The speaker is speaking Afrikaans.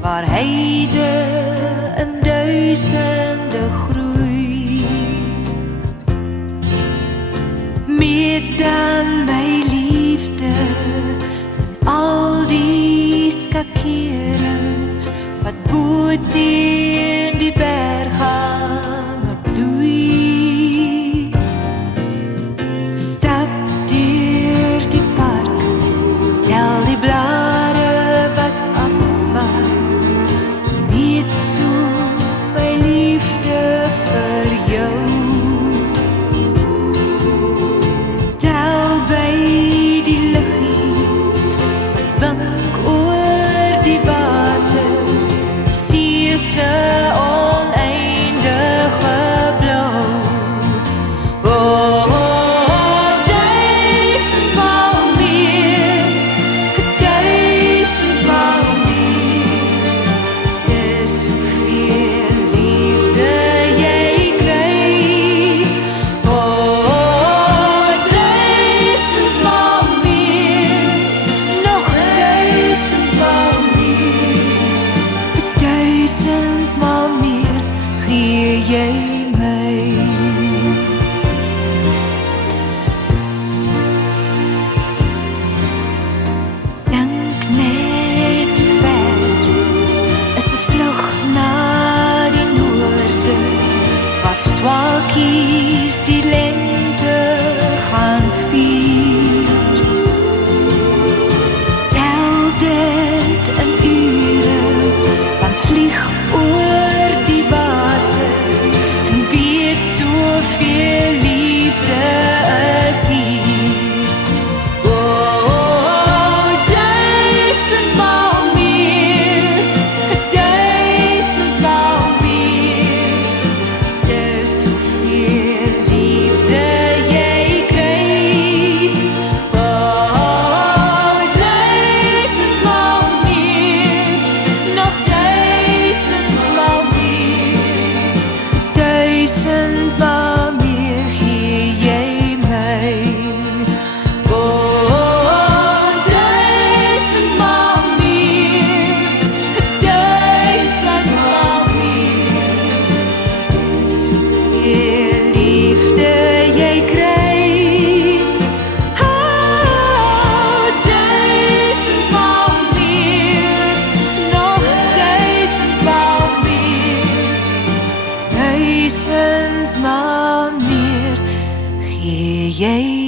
waar heide in duisende groei. Meer dan my liefde en al die skakerings wat bo teen die berghange bloei. Stap deur die park, tel die blare wat afval, meet so my liefde vir jou. Tel by die liggies wat wink oor die water, die see se oneindige blou. Jy my dink net te ver, is 'n vlug na die noorde, waar swalkies die lente gaan vier. Tel dit in ure van vlieg oor die water, soveel liefde is hier. Duisendmaal meer, duisendmaal meer. Dis soveel liefde jy kry. Duisendmaal meer, nog duisendmaal meer. Duisendmaal meer gee jy my. Duisendmaal meer, duisendmaal meer. Soveel liefde jy kry. Duisendmaal meer, nog duisendmaal meer. Duisendmaal meer gee jy